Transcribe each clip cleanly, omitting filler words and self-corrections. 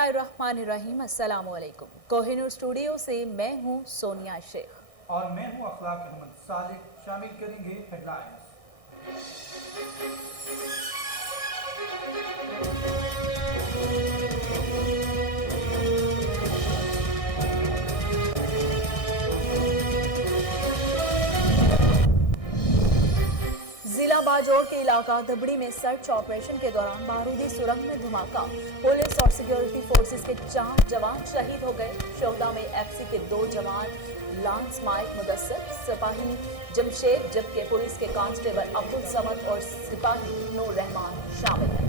बिस्मिल्लाहिर्रहमानिर्रहीम, अस्सलामु अलैकुम। कोहिनूर स्टूडियो से मैं हूँ सोनिया शेख और मैं हूँ अखलाक अहमद सादिक। शामिल करेंगे हेडलाइंस। जिला बाजोड़ के इलाका दबड़ी में सर्च ऑपरेशन के दौरान बारूदी सुरंग में धमाका। पुलिस और सिक्योरिटी फोर्सेस के 4 जवान शहीद हो गए। शोहदा में एफसी के 2 जवान लांस माइक मुदस्सर, सिपाही जमशेद, जबकि पुलिस के कांस्टेबल अब्दुल समद और सिपाही नूर रहमान शामिल हैं।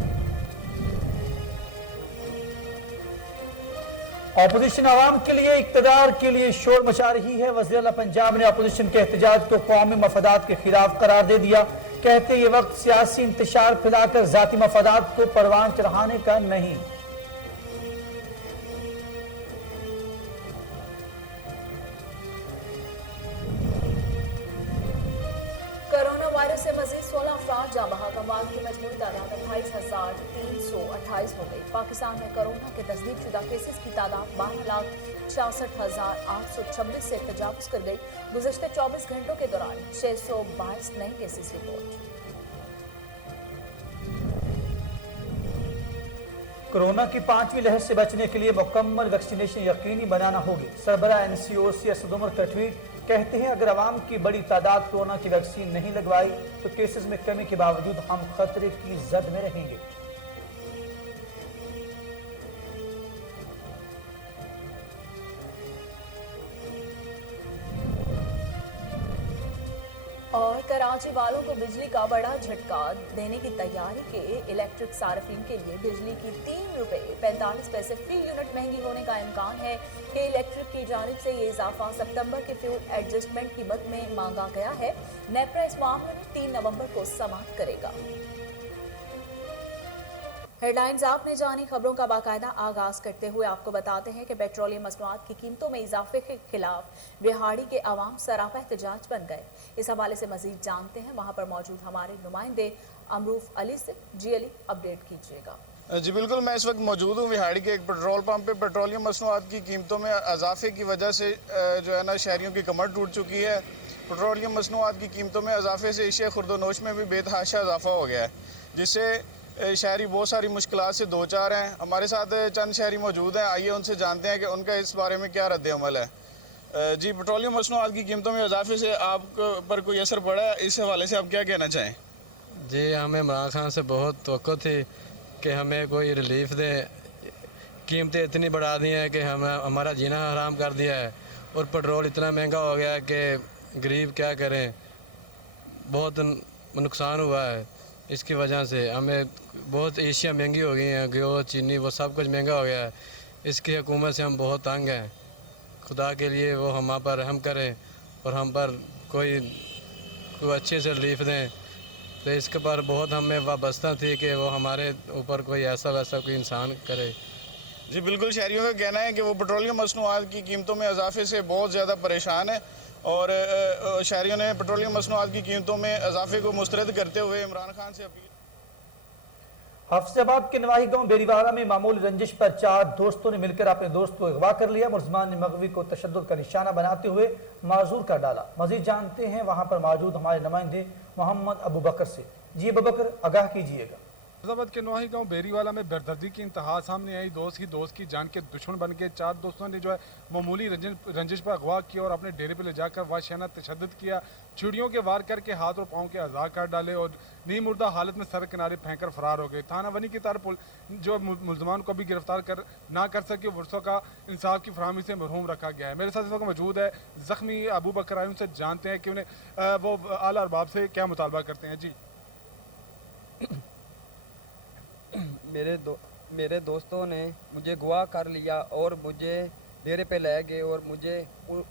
अपोजिशन आवाम के लिए, इक्तदार के लिए शोर मचा रही है। वज़ीर आला पंजाब ने अपोजिशन के एहतजाज को कौमी मफादात के खिलाफ करार दे दिया। कहते ये वक्त सियासी इंतशार फैलाकर जाती मफादात को परवान चढ़ाने का नहीं। कोरोना वायरस से मजीद 16 अफराद जाँ बहक, अमवात की मजमूई तादाद 28,328 हो गई। पाकिस्तान में कोरोना के तस्दीक शुदा केसेस की तादाद 12,66,826 से तजावुज कर गई। गुज़श्ते 24 घंटों के दौरान 622 नए केसेस रिपोर्ट। कोरोना की 5वीं लहर से बचने के लिए मुकम्मल वैक्सीनेशन यकीनी बनाना होगी। सरबराह NCOC असद उमर का ट्वीट। कहते हैं अगर आवाम की बड़ी तादाद कोरोना की वैक्सीन नहीं लगवाई तो केसेस में कमी के बावजूद हम खतरे की जद में रहेंगे। और कराची वालों को बिजली का बड़ा झटका देने की तैयारी के इलेक्ट्रिक सार्फिन के लिए बिजली की ₹3.45 फी यूनिट महंगी होने का इम्कान है कि इलेक्ट्रिक की जानिब से ये इजाफा सितंबर के फ्यूल एडजस्टमेंट कीमत में मांगा गया है। नेपरा इस मामले में 3 नवंबर को समाप्त करेगा। हेडलाइंस आपने जानी। खबरों का बाकायदा आगाज करते हुए आपको बताते हैं कि पेट्रोलियम मसनूआत की कीमतों में इजाफे के खिलाफ बिहाड़ी के अवाम सरापा एहतजाज बन गए। इस हवाले से मजीद जानते हैं वहां पर मौजूद हमारे नुमाइंदे अमरूफ अली से। जी अली, अपडेट कीजिएगा। जी बिल्कुल, मैं इस वक्त मौजूद हूँ बिहाड़ी के एक पेट्रोल पंप पे। पेट्रोलियम मसनूआत की कीमतों में इजाफे की वजह से जो है ना शहरियों की कमर टूट चुकी है। पेट्रोलियम मसनूआत की कीमतों में इजाफे से एशिया खुर्दोनोश में भी बेतहाशा इजाफा हो गया है, जिससे शहरी बहुत सारी मुश्किलात से दो चार हैं। हमारे साथ चंद शहरी मौजूद हैं, आइए उनसे जानते हैं कि उनका इस बारे में क्या रद्द अमल है। जी, पेट्रोलियम मसनूआत की कीमतों में इजाफे से आप पर कोई असर पड़ा है? इस हवाले से आप क्या कहना चाहें? जी, हमें इमरान खान से बहुत तवक्को थी कि हमें कोई रिलीफ दे। कीमतें इतनी बढ़ा दी हैं कि हमारा जीना हराम कर दिया है और पेट्रोल इतना महंगा हो गया है कि गरीब क्या करें। बहुत नुकसान हुआ है इसकी वजह से। हमें बहुत एशिया महंगी हो गई हैं, घ्यो, चीनी, वो सब कुछ महंगा हो गया है। इसकी हुकूमत से हम बहुत तंग हैं। खुदा के लिए वो हम पर रहम करें और हम पर कोई अच्छे से रिलीफ दें। तो इसके पर बहुत हमें वाबस्ता थी कि वो हमारे ऊपर कोई ऐसा वैसा कोई इंसान करे। जी बिल्कुल, शहरियों का कहना है कि वो पेट्रोलियम मसनूआत की कीमतों में इजाफे से बहुत ज़्यादा परेशान है और शहरियों ने पेट्रोलियम मसनूआत की कीमतों में इजाफे को मुस्तरद करते हुए इमरान खान से अपील। हाफिजाबाद के नवाही गांव बेरीवाला में मामूली रंजिश पर 4 दोस्तों ने मिलकर अपने दोस्त को अगवा कर लिया। मुलजमान ने मगवी को तशद्दुद का निशाना बनाते हुए माजूर कर डाला। मजीद जानते हैं वहां पर मौजूद हमारे नुमाइंदे मोहम्मद अबू बकर से। जी अबू बकर, आगाह कीजिएगा। फैजाबाद के नवाही गांव बेरीवाला में बेदर्दी की इंतहा सामने आई। दोस्त की जान के दुश्मन बन के 4 दोस्तों ने जो है मामूली रंजिश पर अगवा किया और अपने डेरे पर ले जाकर वाशियाना तशद्दुद किया। छुरियों के वार करके हाथ और पाँव के अज़ा काट डाले और नीम मुर्दा हालत में सड़क किनारे फेंक कर फरार हो गए। थाना वनी की तरफ जो मुलजमान को भी गिरफ्तार ना कर सके, वर्षों का इंसाफ की फरहमी से महरूम रखा गया है। मेरे साथ इस वक्त मौजूद है ज़ख्मी अबू बकर। आए उनसे जानते हैं कि उन्हें वो आला अरबाब से क्या मुतालबा करते हैं। जी, मेरे दोस्तों ने मुझे अगवा कर लिया और मुझे डेरे पे ले गए और मुझे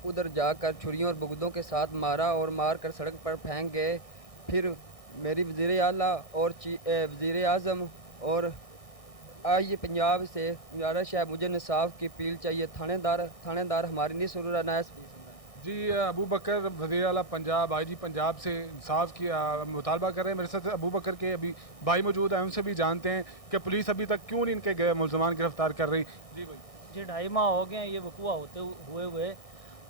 उधर जाकर छुरियों और बुगदों के साथ मारा और मार कर सड़क पर फेंक गए। फिर मेरी वज़ीर आला और वज़ीर आज़म और आई पंजाब से गुजारिश है, मुझे इंसाफ की अपील चाहिए। थानेदार हमारी नहीं सुन रहा, ना जी अबू बकर वज़ीर आला पंजाब आईजी पंजाब से इंसाफ की मुतालबा कर रहे हैं। मेरे साथ अबू बकर के अभी भाई मौजूद हैं, उनसे भी जानते हैं कि पुलिस अभी तक क्यों नहीं इनके मुलजमान गिरफ्तार कर रही। जी भाई। जी 2.5 माह हो गए हैं ये वकूआ हुए हुए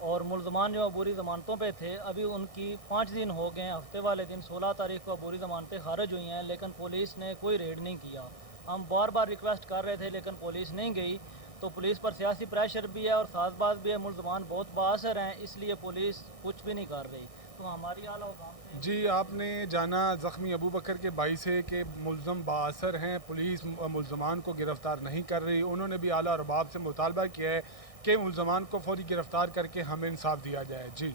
और मुलजमान जो अबूरी ज़मानतों पे थे, अभी उनकी 5 दिन हो गए हैं। हफ्ते वाले दिन 16 तारीख को अबूरी ज़मानतें खारिज हुई हैं, लेकिन पुलिस ने कोई रेड नहीं किया। हम बार बार रिक्वेस्ट कर रहे थे लेकिन पुलिस नहीं गई। तो पुलिस पर सियासी प्रेशर भी है और साथ बात भी है, मुलजमान बहुत बाअसर हैं, इसलिए पुलिस कुछ भी नहीं कर रही। तो हमारी आला हुकाम से जी आपने जाना ज़ख्मी अबू बकर के भाई से कि मुलज़म बाअसर हैं, पुलिस मुलजमान को गिरफ़्तार नहीं कर रही। उन्होंने भी आला अरबाब से मुतालबा किया है कि मुलजमान को फौरी गिरफ़्तार करके हमें इंसाफ दिया जाए। जी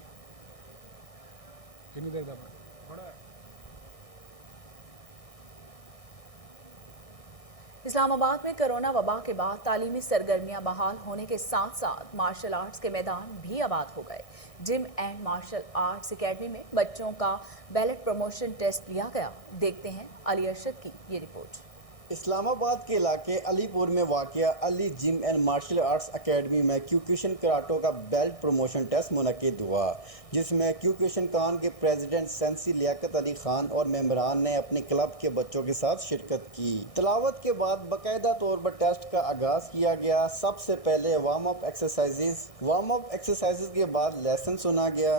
कितनी देर दबा इस्लामाबाद में कोरोना वबा के बाद तालीमी सरगर्मियां बहाल होने के साथ साथ मार्शल आर्ट्स के मैदान भी आबाद हो गए। Gym and martial arts academy में बच्चों का बैलेट प्रमोशन टेस्ट लिया गया। देखते हैं अली अरशद की ये रिपोर्ट। इस्लामाबाद के इलाके अलीपुर में वाक़िया Ali gym and martial arts academy में क्यूक्यूशन कराटो का बेल्ट प्रमोशन टेस्ट मुनक्किद हुआ, जिसमें क्यूक्यूशन खान के प्रेसिडेंट सेंसी लियाकत अली खान और मेंबरान ने अपने क्लब के बच्चों के साथ शिरकत की। तलावत के बाद बाकायदा तौर पर टेस्ट का आगाज़ किया गया। सबसे पहले वार्म अप एक्सरसाइजेज के बाद लेसन सुना गया।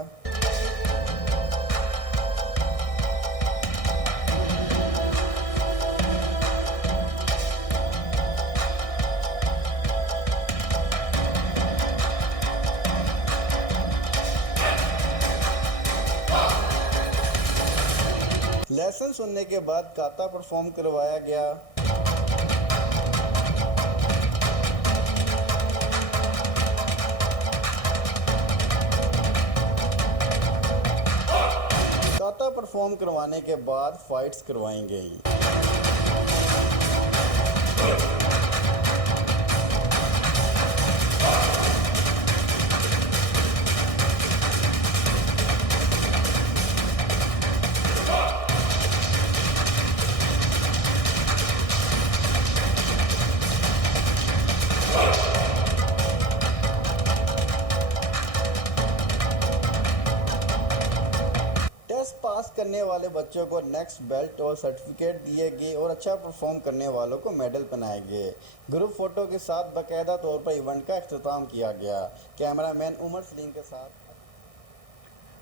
लेसन सुनने के बाद काता परफॉर्म करवाया गया। काता परफॉर्म करवाने के बाद फाइट्स करवाई गई। पास करने वाले बच्चों को नेक्स्ट बेल्ट और सर्टिफिकेट दिए गए और अच्छा परफॉर्म करने वालों को मेडल पहनाए गए। ग्रुप फोटो के साथ बाकायदा तौर पर इवेंट का अख्तिताम किया गया। कैमरामैन उमर सलीम के साथ।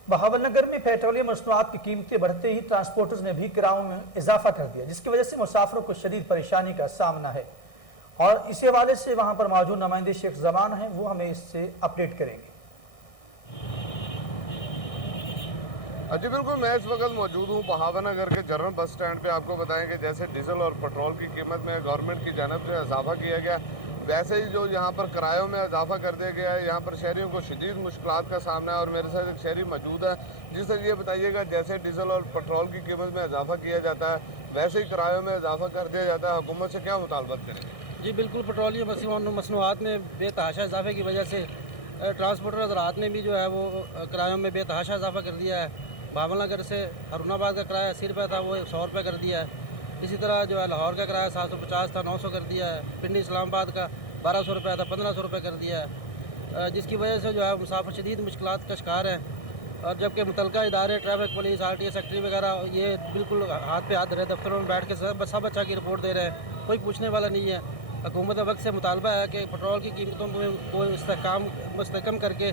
बहावलनगर में पेट्रोलियम मसनूआत की कीमतें बढ़ते ही ट्रांसपोर्टर्स ने भी किरायों में इजाफा कर दिया, जिसकी वजह से मुसाफिरों को शदीद परेशानी का सामना है। और इस हवाले से वहाँ पर मौजूद नुमाइंदे शेख जमान हैं, वो हमें इससे अपडेट करेंगे। जी बिल्कुल, मैं इस वक्त मौजूद हूँ बहावलनगर के जनरल बस स्टैंड पे। आपको बताएं कि जैसे डीजल और पेट्रोल की कीमत में गवर्नमेंट की जानब से इजाफा किया गया, वैसे ही जो यहाँ पर किरायों में इजाफा कर दिया गया है। यहाँ पर शहरियों को शदीद मुश्किलात का सामना है और मेरे साथ एक शहरी मौजूद है, जिससे ये बताइएगा जैसे डीजल और पेट्रोल की कीमत में इजाफा किया जाता है, वैसे ही किरायों में इजाफा कर दिया जाता है। हुकूमत से क्या मुतालबत करेंगे? जी बिल्कुल, पेट्रोलियम मसनूआत में बेतहाशा इजाफे की वजह से ट्रांसपोर्टर हज़रात ने भी जो है वो किरायों में बेतहाशा इजाफा कर दिया है। बहावलनगर से हरुणाबाद का किराया 80 रुपये था, वो 100 रुपये कर दिया है। इसी तरह जो है लाहौर का किराया 750 था, 900 कर दिया है। पिंडी इस्लामाबाद का 1200 रुपये था, 1500 रुपये कर दिया है, जिसकी वजह से जो है मुसाफिर शदीद मुश्किलात का शिकार है। और जबकि मुतलका इदारे ट्रैफिक पुलिस RTA सेक्रेटरी वगैरह ये बिल्कुल हाथ पे हाथ धरे दफ्तरों में बैठ के सब अच्छा की रिपोर्ट दे रहे हैं, कोई पूछने वाला नहीं है। हुकूमत वक्त से मुतालबा है कि पेट्रोल की कीमतों को मुस्तकम करके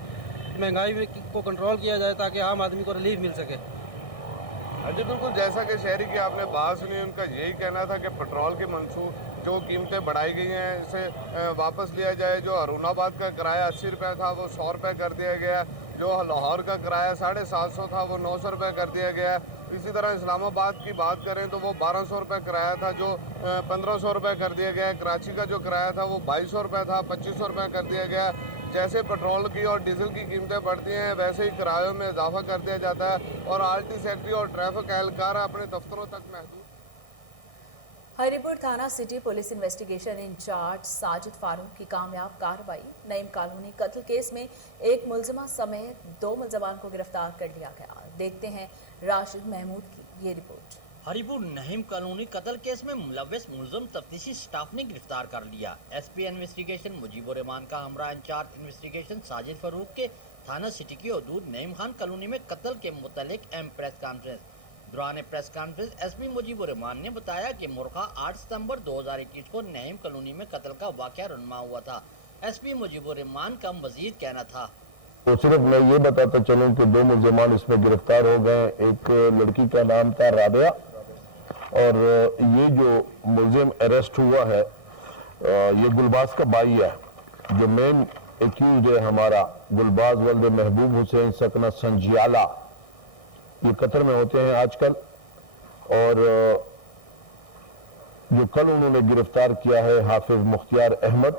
महंगाई को कंट्रोल किया जाए ताकि आम आदमी को रिलीफ मिल सके। जी बिल्कुल, जैसा कि शहरी की आपने बात सुनी, उनका यही कहना था कि पेट्रोल के जो कीमतें बढ़ाई गई हैं इसे वापस लिया जाए। जो हरुणाबाद का किराया 80 रुपये था वो 100 रुपये कर दिया गया। जो लाहौर का किराया 750 था वो 900 रुपये कर दिया गया। इसी तरह इस्लामाबाद की बात करें तो वो 1200 रुपये किराया था, जो 1500 रुपये कर दिया गया। कराची का जो किराया था वो 2200 रुपये था, 2500 रुपये कर दिया गया। जैसे पेट्रोल की और डीजल की कीमतें बढ़ती हैं वैसे ही किरायों में इजाफा कर दिया जाता है और RT सेक्रेटरी और ट्रैफिक एहलकार अपने दफ्तरों तक महदूद। हरिपुर थाना city police investigation in charge Sajid Farooq की कामयाब कार्रवाई। नईम कॉलोनी कत्ल केस में एक मुलजिमा समेत 2 मुलजमान को गिरफ्तार कर लिया गया। देखते हैं राशिद महमूद की ये रिपोर्ट। हरिपुर नहीम कॉलोनी कत्ल केस में मुलव्वस मुलजम तफ्तीशी स्टाफ ने गिरफ्तार कर लिया। एसपी इन्वेस्टिगेशन मुजीबुर रहमान का हमरा इंचार्ज इन्वेस्टिगेशन साजिद फरूक के थाना सिटी की हदूद नईम खान कॉलोनी में कत्ल के मुतालिक अहम प्रेस कॉन्फ्रेंस। दौरान press conference SP Mujibur Rahman ने बताया कि मुर्गा 8 सितंबर 2021 को नईम कॉलोनी में कत्ल का वाक़या रुनमा हुआ था। एसपी मुजीबुर रहमान का मजीद कहना था, तो सिर्फ मैं ये बताता चलूं कि 2 मुलजमान इसमें गिरफ्तार हो गए। एक लड़की का नाम था राबिया और ये जो मुलजिम अरेस्ट हुआ है ये गुलबाज का भाई है। जो मेन एक्यूज है हमारा गुलबाज वल्द महबूब हुसैन सकना संजियाला, ये कतर में होते हैं आजकल। और जो कल उन्होंने गिरफ्तार किया है हाफिज मुख्तियार अहमद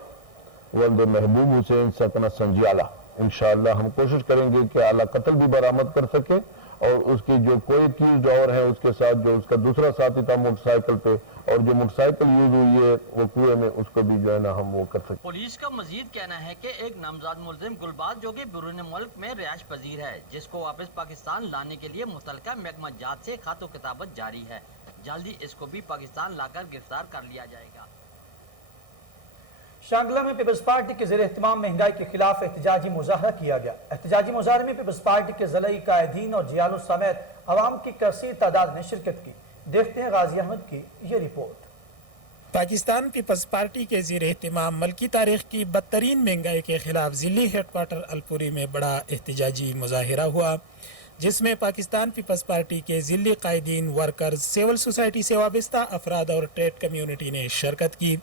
वल्द महबूब हुसैन सकना संजियाला। इंशाअल्लाह हम कोशिश करेंगे कि आला कत्ल भी बरामद कर सके और उसकी जो कोई एक्यूज और है उसके साथ जो उसका दूसरा साथी था मोटरसाइकिल पे और जो मोटरसाइकिल यूज हुई है वो कुएं में, उसको भी जो है ना हम वो कर सके। पुलिस का मजीद कहना है कि एक नामजाद मुलजिम गुलबाज जो कि बैरून मुल्क में रिहाइश पजीर है, जिसको वापस पाकिस्तान लाने के लिए मुतलका महकमा जात से खातो किताबत जारी है। जल्दी इसको भी पाकिस्तान लाकर गिरफ्तार कर लिया जाएगा। शांगला में पीपल्स पार्टी के ज़ेरे एहतमाम महंगाई के खिलाफ एहतजाजी मुजाहरा किया गया। एहतजाजी मुजाहरे में पीपल्स पार्टी के ज़िलाई कायदीन और जियालों समेत अवाम की कसीर तादाद ने शिरकत की। देखते हैं गाजी अहमद की ये रिपोर्ट। पाकिस्तान पीपल्स पार्टी के ज़ेरे एहतमाम मल्की तारीख की बदतरीन महंगाई के खिलाफ ज़िली हेडक्वार्टर अलपुरी में बड़ा एहतजाजी मुजाहरा हुआ, जिसमें पाकिस्तान पीपल्स पार्टी के ज़िली कायदीन, वर्कर्स, सिविल सोसाइटी से वाबस्ता अफराद और ट्रेड कम्यूनिटी ने शिरकत की।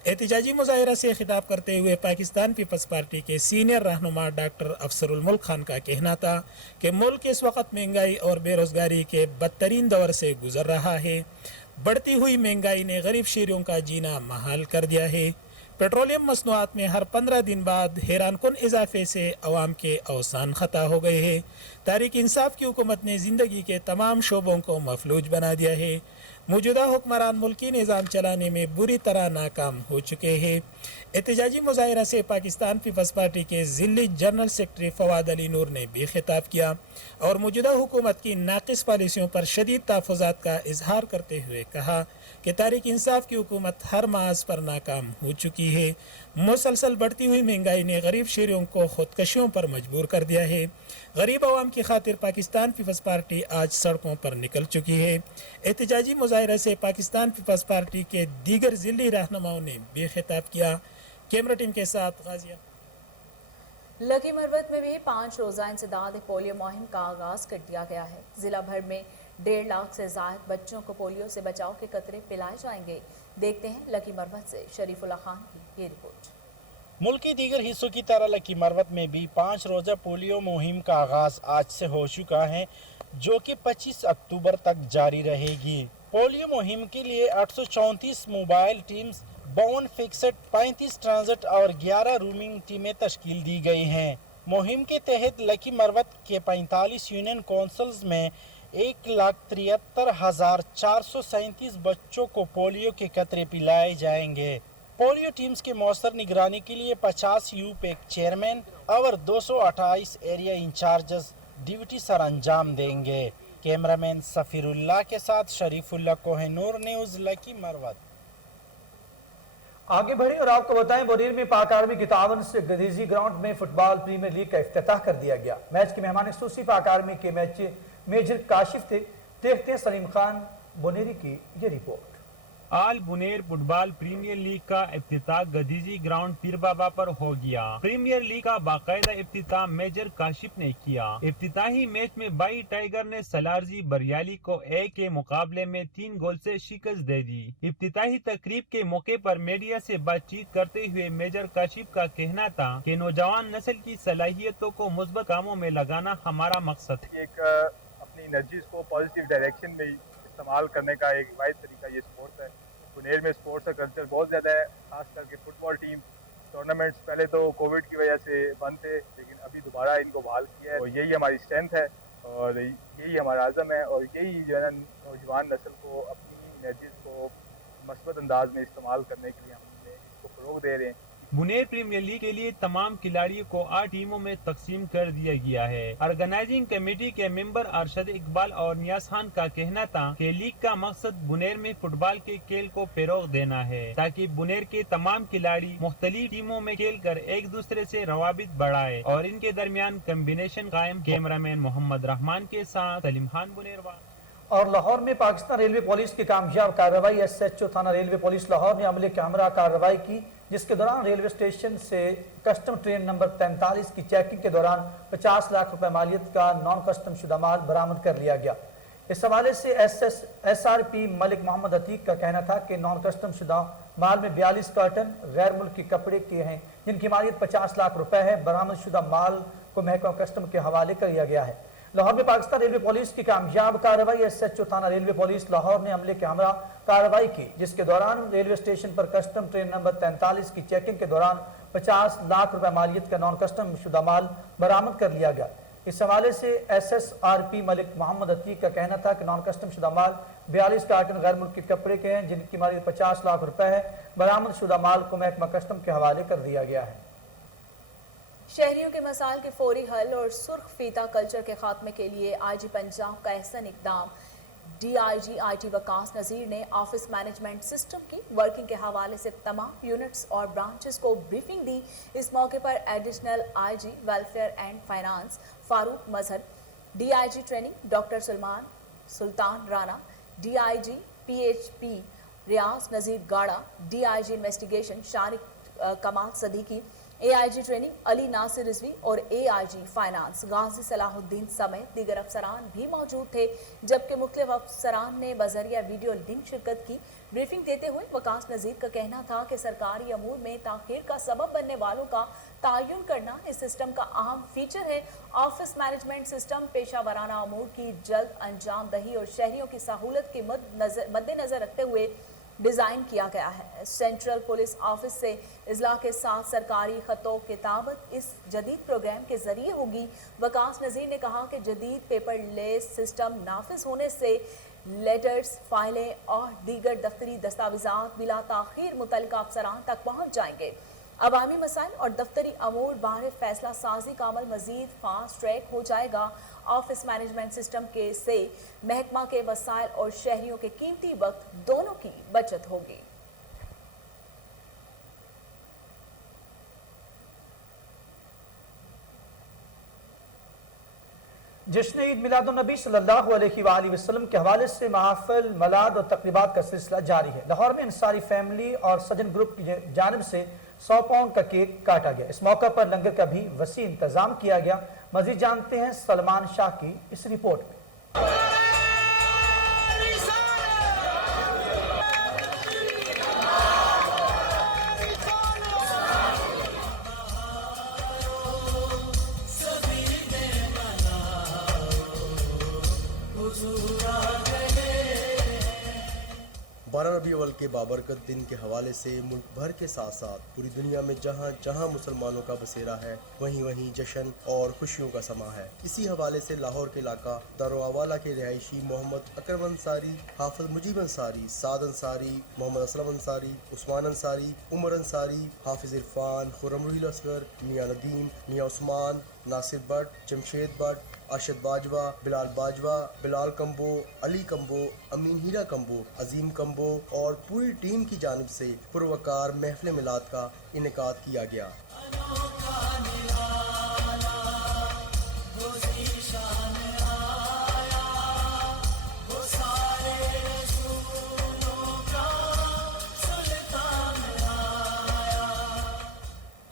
एहतजाजी मुजाहरा से खिताब करते हुए पाकिस्तान पीपल्स पार्टी के सीनियर रहनुमा डॉक्टर अफसरुल मुल्क खान का कहना था कि मुल्क इस वक्त महंगाई और बेरोजगारी के बदतरीन दौर से गुजर रहा है। बढ़ती हुई महंगाई ने गरीब शहरियों का जीना महाल कर दिया है। पेट्रोलियम मसनूआत में हर 15 दिन बाद हैरानकुन इजाफे से अवाम के अवसान खता हो गए हैं। तारीख इंसाफ की हुकूमत ने ज़िंदगी के तमाम शोबों को मफलूज बना दिया है। मौजूदा हुक्मरान मुल्की निज़ाम चलाने में बुरी तरह नाकाम हो चुके हैं। एहतजाजी मुजाहरा से पाकिस्तान पीपल्स पार्टी के ज़िली जनरल सेक्रेटरी फवाद अली नूर ने भी खिताब किया और मौजूदा हुकूमत की नाक़िस पॉलिसियों पर शदीद तहफ़्फ़ुज़ात का इजहार करते हुए कहा कि तारीख इंसाफ की हुकूमत हर माज पर नाकाम हो चुकी है। मुसलसल बढ़ती हुई महंगाई ने गरीब शहरियों को खुदकशियों पर मजबूर कर दिया है। गरीब आवाम की खातिर पाकिस्तान पीपल्स पार्टी आज सड़कों पर निकल चुकी है। एहतजाजी मुजाहरा से पाकिस्तान पीपल्स पार्टी के दीगर ज़िली रहनुमाओं ने भी खिताब किया। कैमरा टीम के साथ गाजिया। लकी मरवत में भी 5 रोज़ा इंसदाद पोलियो मुहिम का आगाज कर दिया गया है। जिला भर में 1.5 लाख से ज़ायद बच्चों को पोलियो से बचाव के कतरे पिलाए जाएंगे। देखते हैं लकी मरवत से शरीफुल्ला खान की ये रिपोर्ट। मुल्क के दीगर हिस्सों की तरह लकी मरवत में भी 5 रोज़ा पोलियो मुहिम का आगाज आज से हो चुका है, जो कि 25 अक्टूबर तक जारी रहेगी। पोलियो मुहिम के लिए 834 मोबाइल टीम्स, 52 फिक्सड, 35 ट्रांजिट और 11 रूमिंग टीमें तश्कील दी गई हैं। मुहिम के तहत लकी मरवत के 45 यूनियन काउंसिल्स में 1,73,437 बच्चों को पोलियो के कतरे पिलाए जाएंगे। पोलियो टीम्स के मौसर निगरानी के लिए 50 यूपैक चेयरमैन और 228 एरिया इंचार्जेस ड्यूटी सर अंजाम देंगे। कैमरामैन सफीरुल्लाह के साथ शरीफुल्लाह कोहिनूर न्यूज़ लकी मरवत। आगे बढ़े और आपको बताएं, बोरीर में पाक आर्मी के तावन से गदीजी ग्राउंड में फुटबॉल प्रीमियर लीग का इफ्तिताह कर दिया गया। मैच के मेहमान खसूसी पाक आर्मी के मेजर काशिफ थे। देखते हैं सलीम खान बुनेरी की ये रिपोर्ट। आल बुनेर फुटबॉल प्रीमियर लीग का इफ्तिताह गदीजी ग्राउंड पीर बाबा पर हो गया। प्रीमियर लीग का बाकायदा इफ्तिताह मेजर काशिफ ने किया। इफ्तिताही मैच में बाई टाइगर ने सलारजी बरियाली को 1 के मुकाबले में 3 गोल से शिकस्त दे दी। इफ्तिताही तकरीब के मौके पर मीडिया से बातचीत करते हुए मेजर काशिफ का कहना था कि नौजवान नस्ल की सलाहियतों को मुस्बत कामों में लगाना हमारा मकसद है। अपनी एनर्जीज को पॉजिटिव डायरेक्शन में इस्तेमाल करने का एक वाहिद तरीका ये स्पोर्ट्स है। बुनेर में स्पोर्ट्स का कल्चर बहुत ज़्यादा है, खास करके फुटबॉल टीम टूर्नामेंट्स पहले तो कोविड की वजह से बंद थे, लेकिन अभी दोबारा इनको बहाल किया है और यही हमारी स्ट्रेंथ है और यही हमारा आज़म है और यही जो है ना नौजवान नस्ल को अपनी एनर्जीज को मस्बत अंदाज में इस्तेमाल करने के लिए हमने इसको फ़रोग़ दे रहे हैं। बुनेर प्रीमियर लीग के लिए तमाम खिलाड़ियों को 8 टीमों में तकसीम कर दिया गया है। ऑर्गेनाइजिंग कमेटी के मेंबर अरशद इकबाल और नियाज खान का कहना था कि लीग का मकसद बुनेर में फुटबॉल के खेल को फरोग देना है ताकि बुनेर के तमाम खिलाड़ी मुख्तलिफ टीमों में खेल कर एक दूसरे से रवाबित बढ़ाए और इनके दरमियान कम्बिनेशन कायम। कैमरामैन मोहम्मद रहमान के साथ सलीम खान बुनेरवाल। और लाहौर में पाकिस्तान रेलवे पुलिस की कामयाब कार्रवाई। SHO थाना रेलवे पुलिस लाहौर ने अमले के हमरा कार्रवाई की, जिसके दौरान रेलवे स्टेशन से कस्टम ट्रेन नंबर 43 की चेकिंग के दौरान 50 लाख रुपए मालियत का नॉन कस्टम शुदा माल बरामद कर लिया गया। इस हवाले से SRP मलिक मोहम्मद अतीक का कहना था कि नॉन कस्टम शुदा माल में 42 कार्टन गैर मुल्की कपड़े के हैं, जिनकी मालियत 50 लाख रुपए है। बरामद शुदा माल को महकमा कस्टम के हवाले कर दिया गया है। लाहौर में पाकिस्तान रेलवे पुलिस की कामयाब कार्रवाई। SHO थाना रेलवे पुलिस लाहौर ने अमले के हमरा कार्रवाई की, जिसके दौरान रेलवे स्टेशन पर कस्टम ट्रेन नंबर 43 की चेकिंग के दौरान 50 लाख रुपए मालियत का नॉन कस्टम शुदा माल बरामद कर लिया गया। इस हवाले से SRP मलिक मोहम्मद अतीक का कहना था कि नॉन कस्टम शुदा माल 42 कार्टन गैर मुल्की कपड़े के हैं, जिनकी मालियत 50 लाख रुपए है। बरामद शुदा माल को महकमा कस्टम के हवाले कर दिया गया है। शहरियों के मसाइल के फौरी हल और सुर्ख फीता कल्चर के खात्मे के लिए IG पंजाब का अहसन इकदाम। DIG IT वकास नज़ीर ने ऑफिस मैनेजमेंट सिस्टम की वर्किंग के हवाले से तमाम यूनिट्स और ब्रांचेस को ब्रीफिंग दी। इस मौके पर additional IG welfare and finance Farooq Mazhar, DIG training doctor Sultan Rana, DIG PHP रियाज नज़ीर गाड़ा, DIG इन्वेस्टिगेशन शारिक कमाल सदीकी, AIG ट्रेनिंग अली नासिर रिजवी और AIG फाइनेंस गाजी सलाहुद्दीन समेत दीगर अफसरान भी मौजूद थे, जबकि मुख्तलिफ अफसरान ने बजरिया वीडियो लिंक शिरकत की। ब्रीफिंग देते हुए वकास नज़ीर का कहना था कि सरकारी अमूर में ताखीर का सबब बनने वालों का तयन करना इस सिस्टम का अहम फीचर है। ऑफिस मैनेजमेंट सिस्टम पेशा वराना अमूर की जल्द अंजाम दही और शहरियों की सहूलत के मद्देनजर रखते हुए डिज़ाइन किया गया है। सेंट्रल पुलिस ऑफिस से इजला के साथ सरकारी खतों किताबत इस जदीद प्रोग्राम के जरिए होगी। वकास नज़ीर ने कहा कि जदीद पेपरलेस सिस्टम नाफिज होने से लेटर्स, फाइलें और दीगर दफ्तरी दस्तावेजात बिला ताखीर मुतल्लिका अफसरान तक पहुँच जाएंगे। अवामी मसाइल और दफ्तरी अमूर बाहर फैसला साजी का अमल मजीद फास्ट ट्रैक हो जाएगा। ऑफिस मैनेजमेंट सिस्टम के से महकमा के वसाइल और शहरियों के कीमती वक्त दोनों की बचत होगी। जश्न ईद मिलादुन्नबी सल्लल्लाहु अलैहि वसल्लम के हवाले से महफिल, मलाद और तकरीबात का सिलसिला जारी है। लाहौर में अंसारी फैमिली और सजन ग्रुप की जानिब से 100 पाउंड का केक काटा गया। इस मौका पर लंगर का भी वसी इंतजाम किया गया। मजीद जानते हैं सलमान शाह की इस रिपोर्ट में। रबी अव्वल के बाबरकत दिन के हवाले से मुल्क भर के साथ साथ पूरी दुनिया में जहाँ जहाँ मुसलमानों का बसेरा है वहीं वहीं जश्न और खुशियों का समा है। इसी हवाले से लाहौर के इलाका दारोआवाला के रिहायशी मोहम्मद अकरम अंसारी, हाफिज मुजीब अंसारी, साद अंसारी, मोहम्मद असलम अंसारी, उस्मान अंसारी, उमर अंसारी, हाफिज इरफान, खुर्रम रुहील असगर, मियाँ नदीम, मियाँ उस्मान, नासिर भट्ट, जमशेद भट्ट, अरशद बाजवा, बिलाल कंबो, अली कंबो, अमीन हीरा कंबो, अजीम कंबो और पूरी टीम की जानिब से पुरवकार महफिल मिलाद का इनेकाद किया गया।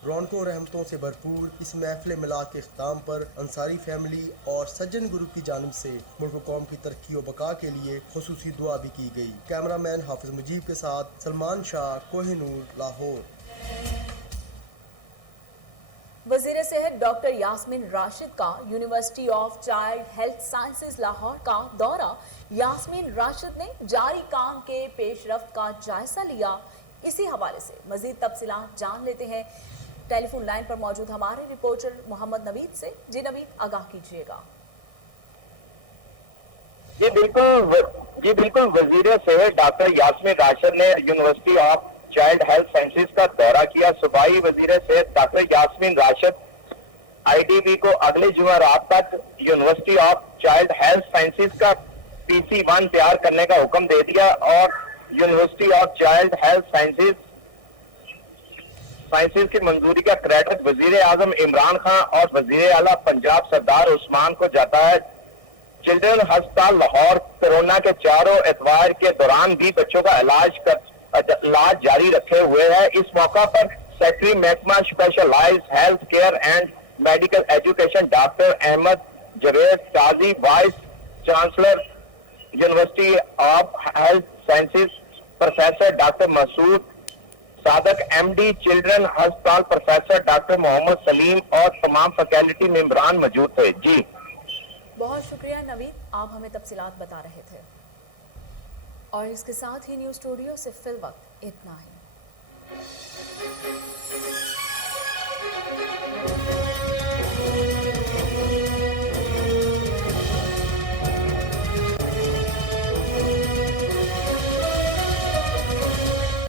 रौनकों रहमतों से भरपूर इस महफिल मिलाद के इख्तिताम पर अंसारी फैमिली और सज्जन ग्रुप की जानिब से मुल्क कौम की तरक्की और बका के लिए खुसूसी दुआ भी की गई। कैमरामैन हाफिज मुजीब के साथ सलमान शाह, कोहिनूर, लाहौर। वज़ीर सेहत डॉक्टर यास्मीन राशिद का university of child health sciences Lahore का दौरा। यास्मीन राशिद ने जारी काम के पेशरफ्त का जायजा लिया। इसी हवाले से मजीद तफसीलात जान लेते हैं टेलीफोन लाइन पर मौजूद हमारे रिपोर्टर मोहम्मद नवीद से। जी नवीद, आगाह कीजिएगा। जी बिल्कुल वजीर सेहत डॉक्टर यास्मीन राशिद ने university of child health sciences का दौरा किया। सूबाई वजीर सेहत डॉक्टर यास्मीन राशिद IDB को अगले जुमेरात तक university of child health sciences का PC1 तैयार करने का हुक्म दे दिया और university of child health sciences की मंजूरी का क्रेडिट वजीर आजम इमरान खान और वजीर आला पंजाब सरदार उस्मान को जाता है। चिल्ड्रन अस्पताल लाहौर कोरोना के चारों एतवार के दौरान भी बच्चों का इलाज जारी रखे हुए है। इस मौका पर सेक्रेटरी महकमा specialized health care and medical education doctor Ahmad Javed Kazi, vice chancellor university of health sciences professor doctor Masood Sadiq, MD children अस्पताल प्रोफेसर डॉक्टर मोहम्मद सलीम और तमाम फैकल्टी मेंबरान मौजूद थे। जी बहुत शुक्रिया नवीद, आप हमें तफसीलात बता रहे थे। और इसके साथ ही न्यूज़ स्टूडियो से फिल वक्त इतना ही।